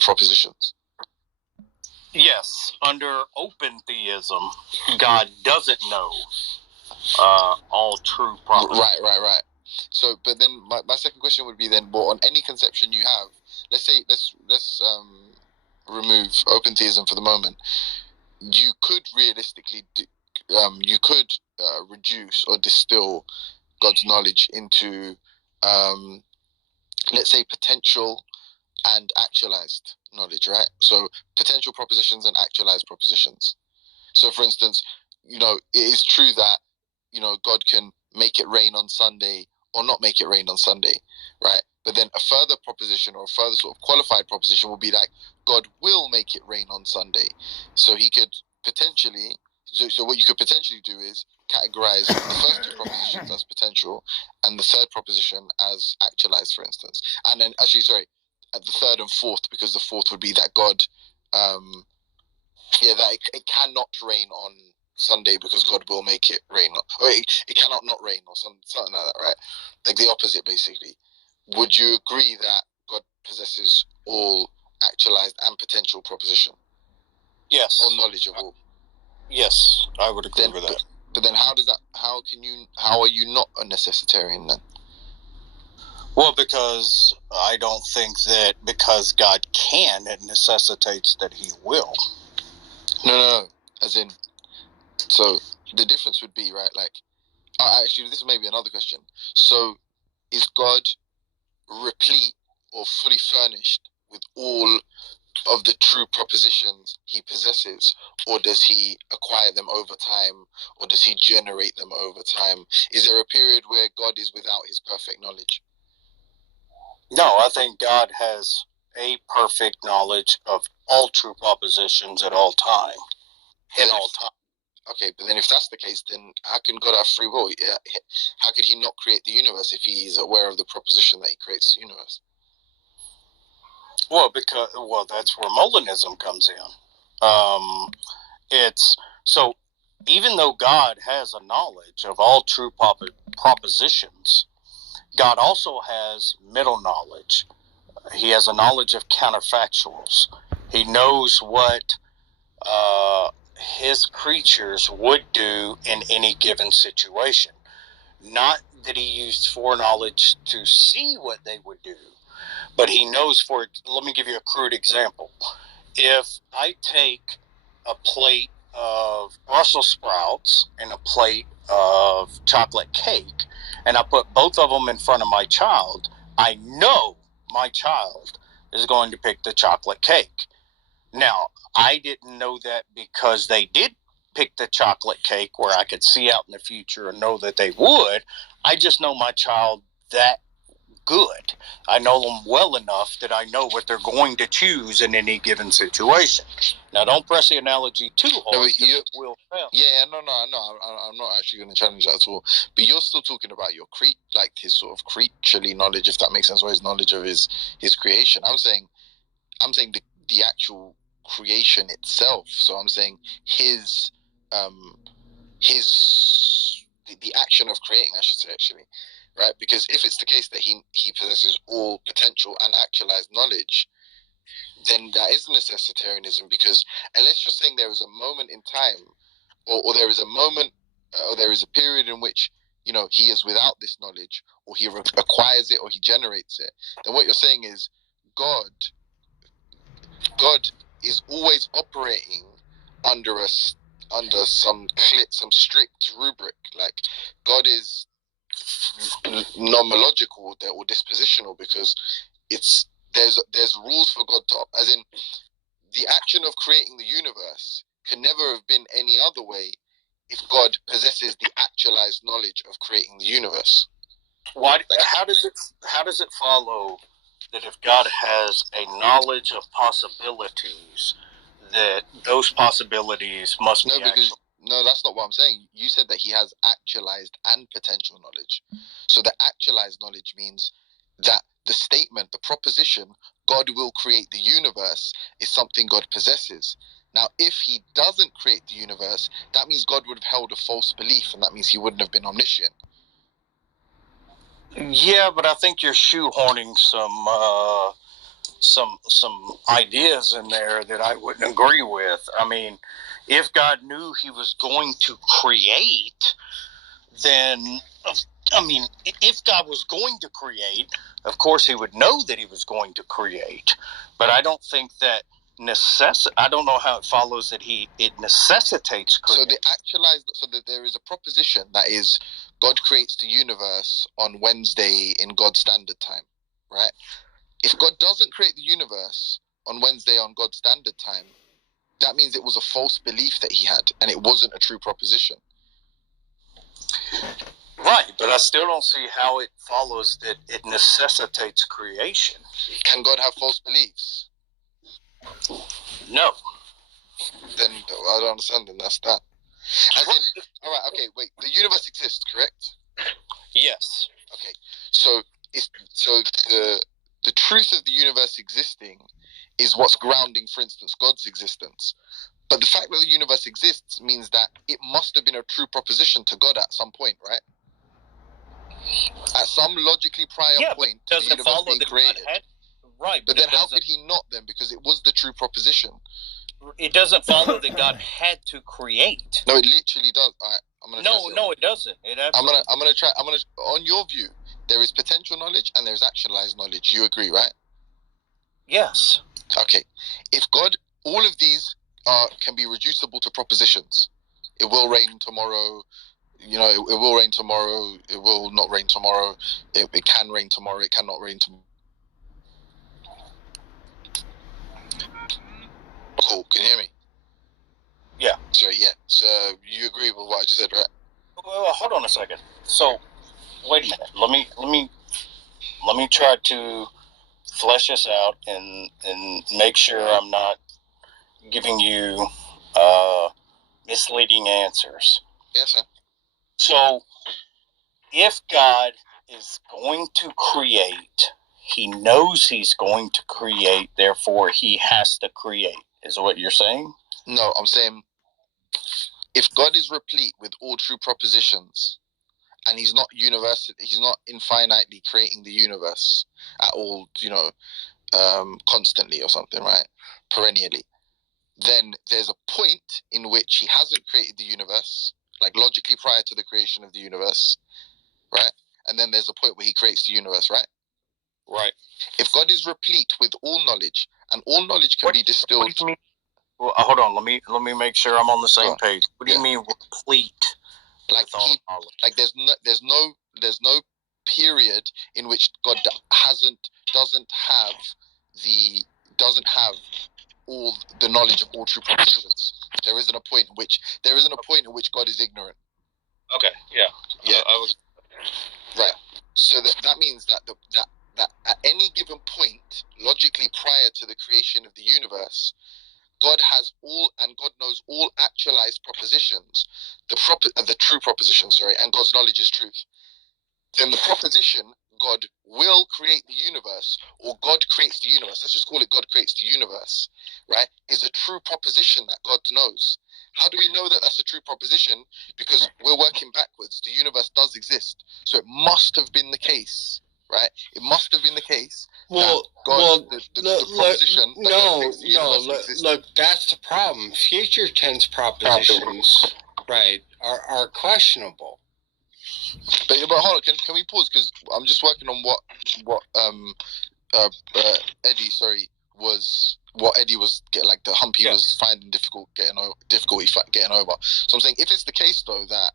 propositions. Yes, under open theism, God doesn't know all true propositions. Right. So, but then my second question would be then, well, on any conception you have, let's remove open theism for the moment. You could realistically reduce or distill God's knowledge into, let's say, potential and actualized knowledge, right? So potential propositions and actualized propositions. So, for instance, it is true that God can make it rain on Sunday or not make it rain on Sunday, right? But then a further proposition or a further sort of qualified proposition will be like, God will make it rain on Sunday. So he could potentially, so what you could potentially do is categorize the first two propositions as potential and the third proposition as actualized, for instance. And then, actually, sorry, at the third and fourth, because the fourth would be that God, that it cannot rain on Sunday because God will make it rain. Or it cannot not rain or something like that, right? Like the opposite, basically. Would you agree that God possesses all actualized and potential proposition? Yes. Or knowledge of all? Yes, I would agree with that. But then how are you not a necessitarian then? Well, because I don't think that because God can, it necessitates that he will. No. As in, so the difference would be, right, like, actually, this is maybe another question. So, is God replete or fully furnished with all of the true propositions he possesses, or does he acquire them over time, or does he generate them over time? Is there a period where God is without his perfect knowledge? No, I think God has a perfect knowledge of all true propositions at all time. In all time. Okay, but then if that's the case, then how can God have free will? How could he not create the universe if he is aware of the proposition that he creates the universe? Well, that's where Molinism comes in. It's so even though God has a knowledge of all true propositions, God also has middle knowledge. He has a knowledge of counterfactuals. He knows what his creatures would do in any given situation. Not that he used foreknowledge to see what they would do, but he knows let me give you a crude example. If I take a plate of Brussels sprouts and a plate of chocolate cake, and I put both of them in front of my child, I know my child is going to pick the chocolate cake. Now, I didn't know that because they did pick the chocolate cake where I could see out in the future and know that they would. I just know my child that good. I know them well enough that I know what they're going to choose in any given situation. Now, don't press the analogy too hard. No, will fail. No. I'm not actually going to challenge that at all. But you're still talking about your like his sort of creaturely knowledge, if that makes sense, or his knowledge of his creation. I'm saying the actual creation itself. So I'm saying his the action of creating, I should say, actually, right? Because if it's the case that he possesses all potential and actualized knowledge, then that is necessitarianism. Because unless you're saying there is a moment in time, or there is a moment, or there is a period in which he is without this knowledge, or he acquires it, or he generates it, then what you're saying is God is always operating under some strict rubric. Like God is nomological or dispositional, because there's rules for God to, as in the action of creating the universe can never have been any other way if God possesses the actualized knowledge of creating the universe. How does it follow that if God has a knowledge of possibilities, that those possibilities must be actual? No, that's not what I'm saying. You said that he has actualized and potential knowledge. So the actualized knowledge means that the statement, the proposition, God will create the universe, is something God possesses. Now, if he doesn't create the universe, that means God would have held a false belief, and that means he wouldn't have been omniscient. Yeah, but I think you're shoehorning some ideas in there that I wouldn't agree with. I mean, if God knew He was going to create, then I mean, if God was going to create, of course He would know that He was going to create. But I don't think that I don't know how it follows that it necessitates creation. So the actualized, so that there is a proposition that is God creates the universe on Wednesday in God's standard time, right? If God doesn't create the universe on Wednesday on God's standard time, that means it was a false belief that He had, and it wasn't a true proposition. Right, but I still don't see how it follows that it necessitates creation. Can God have false beliefs? No. Then I don't understand, and that's that. As in, all right, okay, wait. The universe exists, correct? Yes. Okay, so the truth of the universe existing is what's grounding, for instance, God's existence. But the fact that the universe exists means that it must have been a true proposition to God at some point, right? At some logically prior point to the universe being created. Right. But then how could He not then? Because it was the true proposition. It doesn't follow that God had to create. No, it literally does. All right, I'm gonna. No, it doesn't. I'm gonna try. On your view, there is potential knowledge and there is actualized knowledge. You agree, right? Yes. Okay. If God, all of these can be reducible to propositions. It will rain tomorrow. You know, it will rain tomorrow. It will not rain tomorrow. It can rain tomorrow. It cannot rain tomorrow. Cool. Can you hear me? Yeah. So yeah. So you agree with what I just said, right? Well, hold on a second. So, wait a minute. Let me try to flesh this out and make sure I'm not giving you misleading answers. Yes, sir. So, if God is going to create, He knows He's going to create, therefore He has to create. Is what you're saying? No, I'm saying if God is replete with all true propositions, and He's not He's not infinitely creating the universe at all, you know, constantly or something, right? Perennially. Then there's a point in which He hasn't created the universe, like logically prior to the creation of the universe, right? And then there's a point where He creates the universe, right? Right. If God is replete with all knowledge, and all knowledge can be distilled. What do you mean? Well, hold on. Let me make sure I'm on the same page. What do you mean replete? Like there's no period in which God doesn't have all the knowledge of all true propositions. There isn't a point in which God is ignorant. Okay. Yeah. Right. So that means that that at any given point, logically prior to the creation of the universe, God has all, and God knows all actualized propositions, the true propositions, and God's knowledge is truth. Then the proposition, God will create the universe, or God creates the universe, let's just call it God creates the universe, right, is a true proposition that God knows. How do we know that that's a true proposition? Because we're working backwards. The universe does exist. So it must have been the case, right? It must have been the case. Look, that's the problem. Future tense propositions, right, are questionable. But hold on, can we pause? Because I'm just working on what Eddie was getting, like the hump he was finding difficulty getting over. So I'm saying, if it's the case though that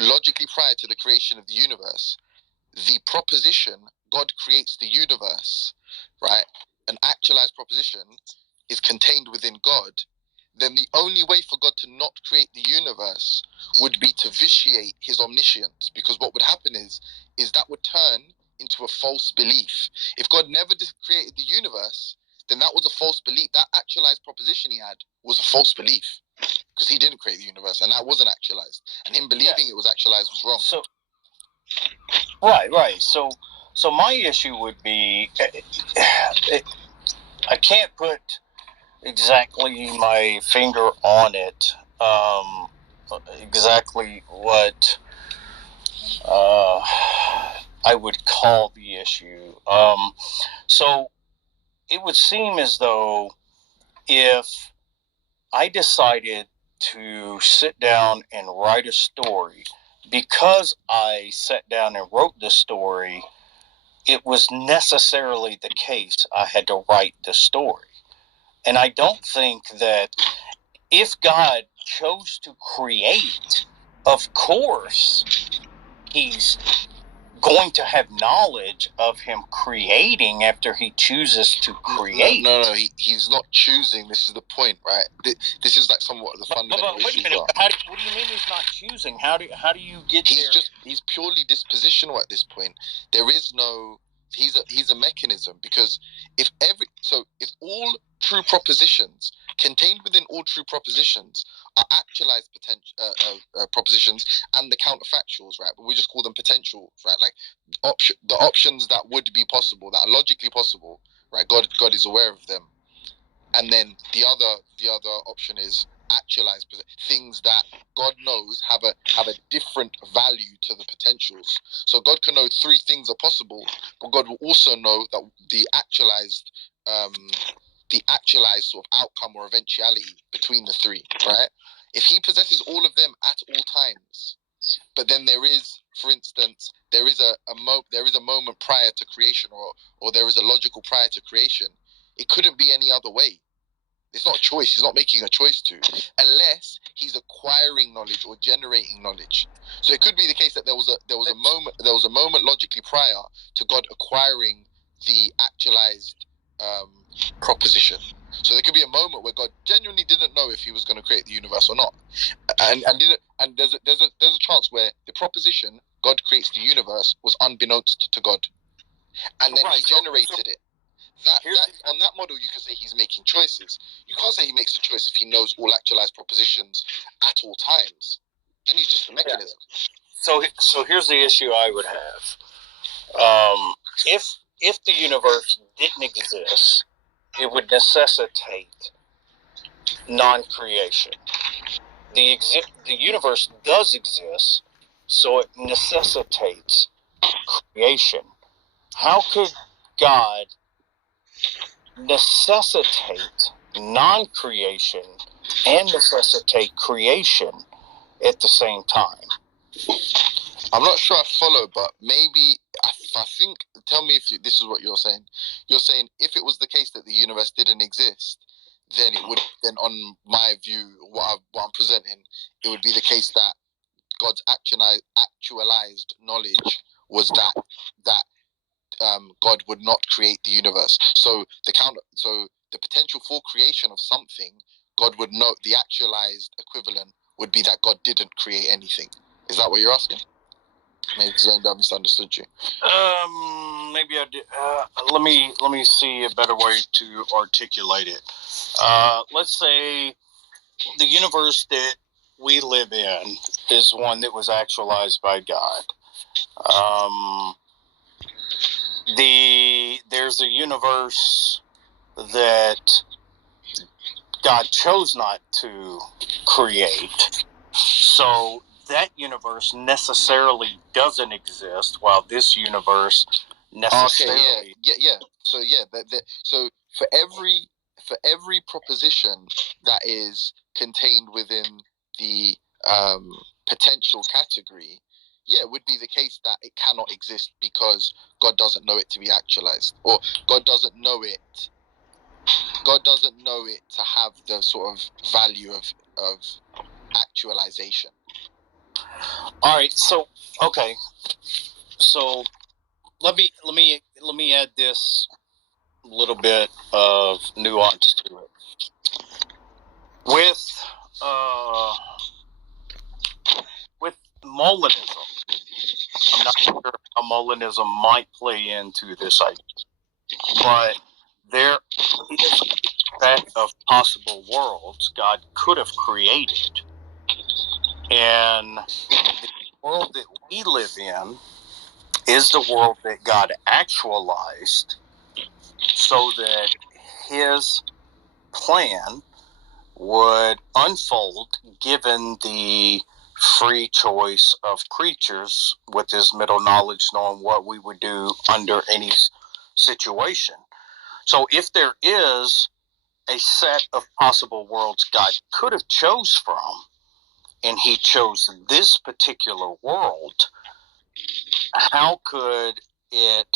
logically prior to the creation of the universe, the proposition God creates the universe, right, an actualized proposition is contained within God, then the only way for God to not create the universe would be to vitiate His omniscience, because what would happen is that would turn into a false belief. If God never created the universe, then that was a false belief. That actualized proposition He had was a false belief, because He didn't create the universe, and that wasn't actualized. And Him believing it was actualized was wrong. So, right. So my issue would be, I can't put exactly my finger on it, exactly what I would call the issue. So it would seem as though if I decided to sit down and write a story, because I sat down and wrote the story, it was necessarily the case I had to write the story. And I don't think that if God chose to create, of course, he's going to have knowledge of him creating after he chooses to create. No, he's not choosing. This is the point, right? This is like somewhat the fundamental issue. Wait a minute. What do you mean he's not choosing? How do you get there? He's purely dispositional at this point. There is no. He's a mechanism, because if all true propositions contained within all true propositions are actualized propositions and the counterfactuals, right? But we just call them potential, right? Like the options that would be possible, that are logically possible, right? God is aware of them, and then the other option is actualized things that God knows have a different value to the potentials. So God can know 3 things are possible, but God will also know that the actualized sort of outcome or eventuality between the 3, right? If he possesses all of them at all times, but then there is, for instance, there is a moment prior to creation, or there is a logical prior to creation, it couldn't be any other way. It's not a choice. He's not making a choice to, unless he's acquiring knowledge or generating knowledge. So it could be the case that there was a moment logically prior to God acquiring the actualized proposition. So there could be a moment where God genuinely didn't know if he was going to create the universe or not, and there's a chance where the proposition God creates the universe was unbeknownst to God, and then he generated it. On that model, you can say he's making choices. You can't say he makes a choice if he knows all actualized propositions at all times. Then he's just a mechanism. Yeah. So here's the issue I would have. If the universe didn't exist, it would necessitate non-creation. The universe does exist, so it necessitates creation. How could God necessitate non-creation and necessitate creation at the same time? I'm not sure I follow, but maybe I think. Tell me if this is what you're saying. You're saying if it was the case that the universe didn't exist, then it would. Then, on my view, what I'm presenting, it would be the case that God's actualized knowledge was that God would not create the universe. So the potential for creation of something, God would know. The actualized equivalent would be that God didn't create anything. Is that what you're asking? Maybe because I misunderstood you. Maybe I did. Let me see a better way to articulate it. Let's say the universe that we live in is one that was actualized by God. There's a universe that God chose not to create, so that universe necessarily doesn't exist, while this universe necessarily. Okay, yeah. So for every proposition that is contained within the potential category, it would be the case that it cannot exist because God doesn't know it to be actualized, or God doesn't know it to have the sort of value of actualization. All right, so okay, so let me add this little bit of nuance to it. With Molinism, I'm not sure how Molinism might play into this idea, but there is a set of possible worlds God could have created, and the world that we live in is the world that God actualized, so that his plan would unfold given the free choice of creatures with his middle knowledge, knowing what we would do under any situation. So if there is a set of possible worlds God could have chose from, and he chose this particular world, how could it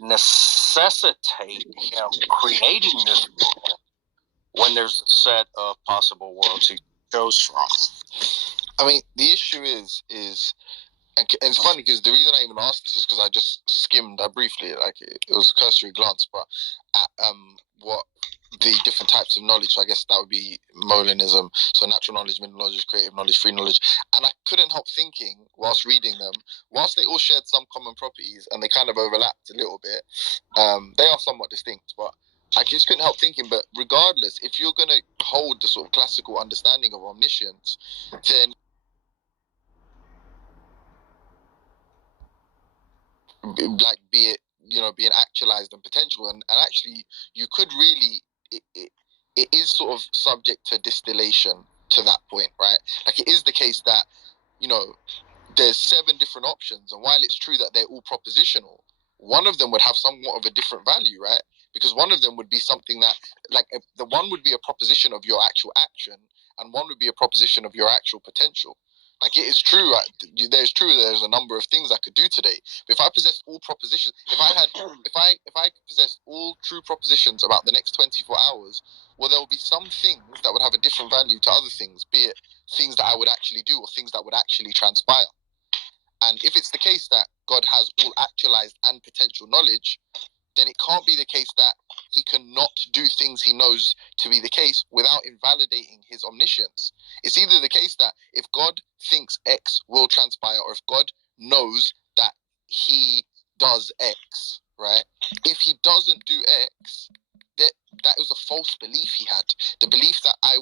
necessitate him creating this world when there's a set of possible worlds he chose from? I mean, the issue is, and it's funny because the reason I even asked this is because I just skimmed briefly, like it was a cursory glance, but at what the different types of knowledge. So I guess that would be Molinism, so natural knowledge, middle knowledge, creative knowledge, free knowledge, and I couldn't help thinking whilst reading them, whilst they all shared some common properties and they kind of overlapped a little bit, they are somewhat distinct, but I just couldn't help thinking, but regardless, if you're going to hold the sort of classical understanding of omniscience, then like be it, being actualized and potential, and actually you could really, it is sort of subject to distillation to that point, right? Like it is the case that, there's 7 different options, and while it's true that they're all propositional, one of them would have somewhat of a different value, right? Because one of them would be something that, like, the one would be a proposition of your actual action, and one would be a proposition of your actual potential. Like, it is true, right? There's a number of things I could do today. But if I possessed all propositions, if I possessed all true propositions about the next 24 hours, well, there will be some things that would have a different value to other things, be it things that I would actually do or things that would actually transpire. And if it's the case that God has all actualized and potential knowledge, then it can't be the case that he cannot do things he knows to be the case without invalidating his omniscience. It's either the case that if God thinks X will transpire, or if God knows that he does X, right? If he doesn't do X, that was a false belief he had. The belief that I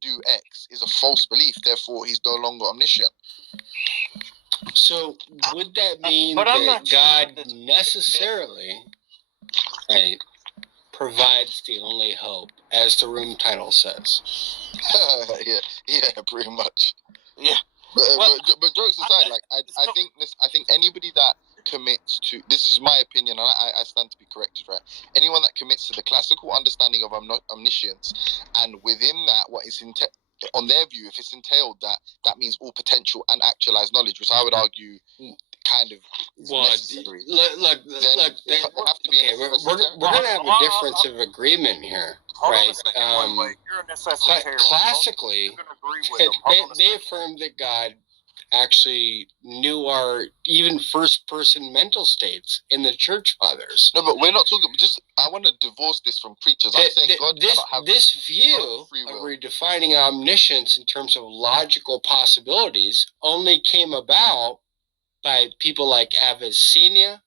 do X is a false belief, therefore he's no longer omniscient. So would that mean that God necessarily, right, provides the only hope, as the room title says? yeah, pretty much. Yeah. But jokes aside, I think anybody that commits to, this is my opinion, and I stand to be corrected, right? Anyone that commits to the classical understanding of omniscience, and within that, what is on their view, if it's entailed that means all potential and actualized knowledge, which I would argue kind of necessary. Look, we're going to have a difference of agreement here, right? Classically, they affirm that God actually knew our even first-person mental states in the church fathers. No, but we're not talking. I want to divorce this from creatures. I'm saying God cannot have this view of redefining omniscience in terms of logical possibilities only came about by people like Avicenna,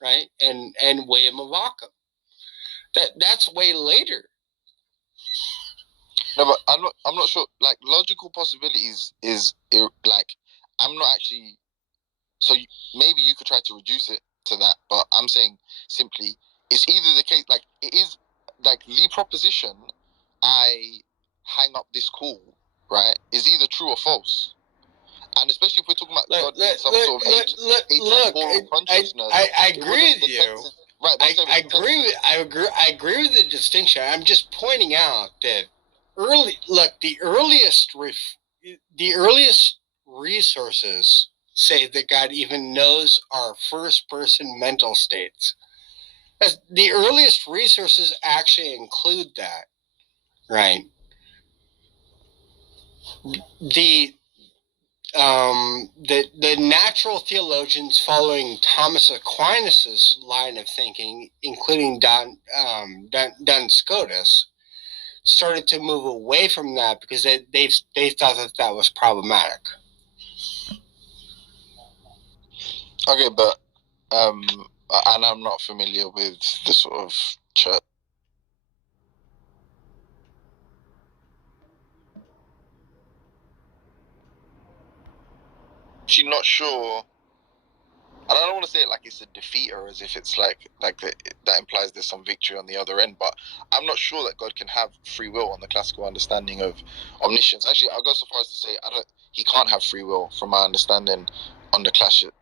right, and William of Ockham. That's way later. No, but I'm not sure. Like, logical possibilities is like, I'm not actually. So maybe you could try to reduce it to that, but I'm saying simply, it's either the case, like, it is like the proposition, I hang up this call, right, is either true or false. And especially if we're talking about God being some sort of consciousness. I agree with you. Right, I agree with the distinction. I'm just pointing out that the earliest resources say that God even knows our first-person mental states. As the earliest resources actually include that, right? The natural theologians following Thomas Aquinas' line of thinking, including Duns Scotus, started to move away from that because they thought that was problematic. Okay, but and I'm not familiar with the sort of church. Actually, not sure. And I don't want to say it like it's a defeat or as if it's like that implies there's some victory on the other end. But I'm not sure that God can have free will on the classical understanding of omniscience. Actually, I'll go so far as to say he can't have free will from my understanding on the classical